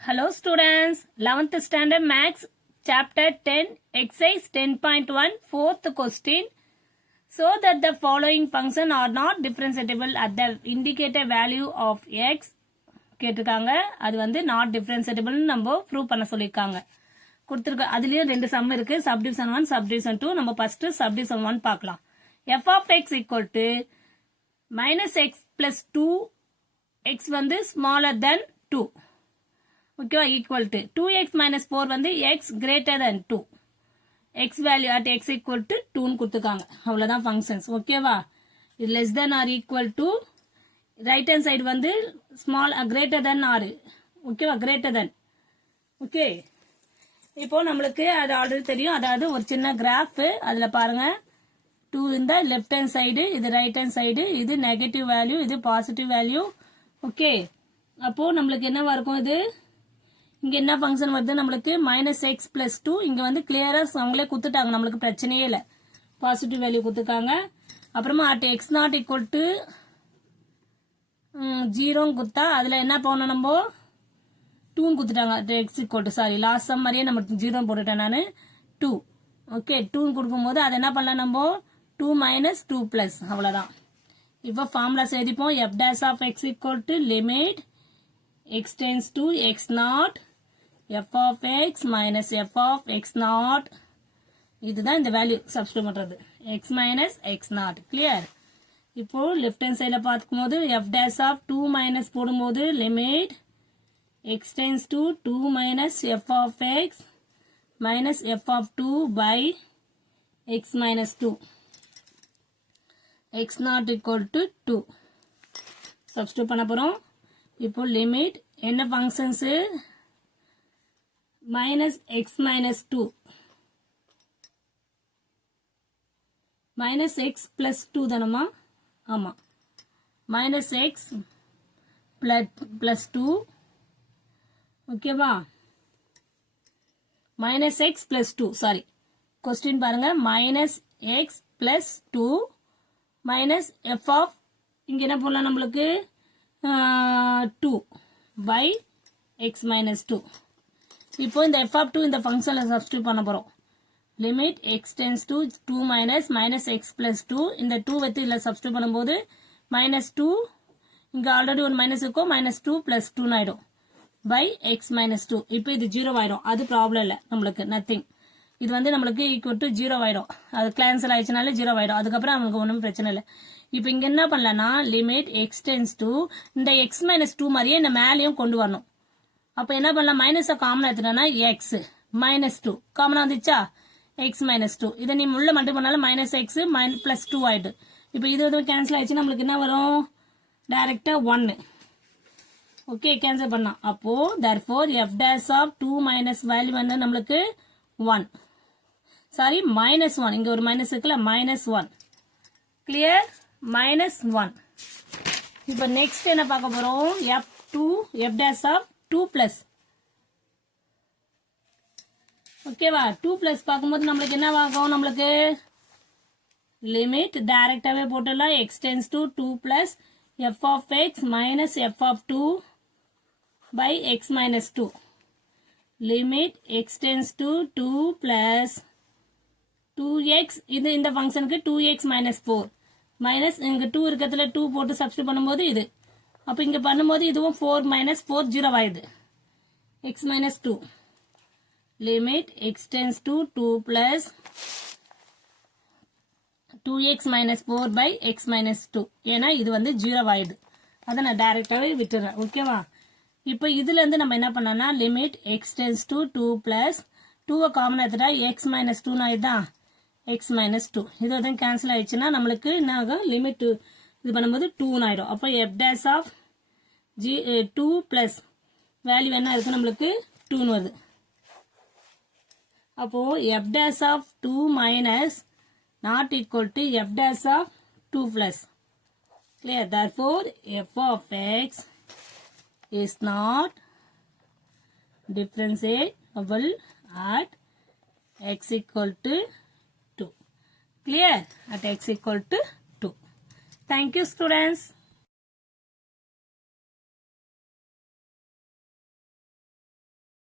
Hello students, 11th standard maths chapter 10 exercise 10.1 fourth question. So that the following function are not differentiable at the indicated value of x கேட்டிருக்காங்க. அது வந்து not differentiable நம்ம prove பண்ண சொல்லிருக்காங்க. கொடுத்திருக்க அதுலயும் ரெண்டு சம் இருக்கு, subdivision 1 subdivision 2. நம்ம first subdivision 1 பார்க்கலாம். f of x equal to minus x plus 2 x வந்து smaller than 2. ஓகேவா, equal to 2x minus 4 வந்து x greater than 2. x value at x equal to 2 கொடுத்துக்காங்க. அவ்வளவுதான் functions. ஓகேவா, இது less than or equal to right hand side வந்து small greater than or ஓகேவா, greater than. Okay, இப்போ நம்மளுக்கு அது ஆல்ரெடி தெரியும். அதாவது ஒரு சின்ன கிராஃப், அதுல பாருங்க 2 இந்த left hand side, இது right hand side, இது நெகட்டிவ் வேல்யூ, இது பாசிட்டிவ் வேல்யூ. ஓகே, அப்போ நம்மளுக்கு என்னவா இருக்கும், இது இங்க என்ன ஃபங்க்ஷன் வருது நம்மளுக்கு மைனஸ் எக்ஸ் பிளஸ் 2. இங்க வந்து கிளியரா அவங்களே குத்துட்டாங்க, நம்மளுக்கு பிரச்சனையே இல்லை, பாசிட்டிவ் வேல்யூ குத்துக்காங்க. அப்புறமா at x not equal to 0 குத்தா அதுல என்ன பண்ணணும், நம்ம 2 குத்துட்டாங்க. At x equal to sorry last sum மாதிரியே நம்ம 0 போட்டுட்டேன் நான் 2. ஓகே, 2 கொடுக்கும் போது அதை என்ன பண்ணலாம், நம்ம 2 மைனஸ் 2 பிளஸ், அவ்வளவுதான். இப்போ ஃபார்முலாஸ் எழுதிப்போம். F dash of x equal to limit x tends to x naught f of x minus f of x naught. இதுதான் இந்த வேல்யூ சப்ஸ்டிட்யூட் பண்றது, x minus x naught. Clear. இப்போ லெஃப்ட் ஹேண்ட் சைடுல பார்க்கும்போது f dash of 2 minus போடும்போது limit x tends to 2 minus f of x minus f of 2 by x minus 2. x naught equal to 2 substitute பண்ண போறோம். இப்போ limit என்ன functions, minus x minus 2 minus x plus 2 தானம்மா, ஆமா, minus x plus 2. ஓகேவா, minus x plus 2, sorry question பாருங்க, minus x plus 2 minus F of இங்க என்ன போடலாம் நம்மளுக்கு 2 by x minus 2. இப்போ இந்த f of 2 இந்த ஃபங்க்ஷன்ல சப்ஸ்டிட்யூட் பண்ண போறோம். Limit x tends to 2 minus x plus 2. இந்த 2 வெத்து இதுல சப்ஸ்டிட்யூட் பண்ணும்போது minus 2, இங்க ஆல்ரெடி ஒரு மைனஸ் இருக்கும், minus 2 plus 2 ஆயிடும் by x minus 2. இப்போ இது 0 ஆயிடும், அது ப்ராப்ளம் இல்ல நம்மளுக்கு, நத்திங். இது வந்து நம்மளுக்கு ஈக்குவல் டு 0 ஆயிடும், அது கேன்சல் ஆயிடுச்சுனாலே 0 ஆயிடும். அதுக்கப்புறம் நமக்கு ஒன்றும் பிரச்சனை இல்லை. இப்போ இங்க என்ன பண்ணலன்னா லிமிட் எக்ஸ் டென்ஸ் டு இந்த எக்ஸ் மைனஸ் 2 மாதிரியே இந்த மேலேயும் கொண்டு வரணும். அப்போ என்ன பண்ணலாம், மைனஸை காமனா எடுத்துட்டோம்னா எக்ஸ் மைனஸ் 2 காமனா வந்துச்சா, எக்ஸ் மைனஸ் 2. இதை நீ உள்ள மட்டும் பண்ணாலும் மைனஸ் எக்ஸ் பிளஸ் 2 ஆயிட்டு. இப்போ இது கேன்சல் ஆயிடுச்சு, நம்மளுக்கு என்ன வரும், டைரக்டா 1. ஓகே, கேன்சல் பண்ணா. அப்போ therefore f dash of 2 minus value வந்து நம்மளுக்கு 1, சாரி மைனஸ் 1, இங்க ஒரு மைனஸ் இருக்குல்ல, மைனஸ் 1. Clear, minus 1. இப்போ நெக்ஸ்ட் என்ன பார்க்க போறோம், f dash of 2 பிளஸ். ஓகேவா, 2 பிளஸ் பார்க்கும்போது நம்மளுக்கு என்ன ஆகும், நம்மளுக்கு லிமிட் டைரக்டாவே போட்டுடலாம். x tends to 2 plus f of x minus f of 2 by x minus 2. Limit x tends to 2 plus 2x, இது இந்த ஃபங்க்ஷனுக்கு 2x minus 4 மைனஸ் இங்க 2 இருக்கிறதுல 2 போட்டு சப்ஸ்டிட்யூட் பண்ணும்போது இது, அப்ப இங்க பண்ணும்போது இதுவும் 4 minus 4 0 ஆயிடுது, x minus 2. Limit x tends to 2 plus 2x minus 4 by x minus 2. ஏன்னா இது வந்து 0 ஆயிடுது, அதை நான் டைரக்டாவே விட்டுறேன். ஓகேவா, இப்போ இதுல இருந்து நம்ம என்ன பண்ணோம்னா limit x tends to 2 plus 2 common எடுத்துட்டா x minus 2 ஆயிடுதான், x minus 2. இது வந்து கேன்சல் ஆயிடுச்சுன்னா நம்மளுக்கு என்ன ஆகும், லிமிட் இது பண்ணும்போது 2 ஆயிடும். அப்போ f dash of 2 plus value என்ன இருக்கு நம்மளுக்கு 2 வருது. அப்போ f dash of 2 minus not equal to f dash of 2 plus. Clear. Therefore f of x is not differentiable at x equal to 2. Clear, at x equal to 2. Thank you students.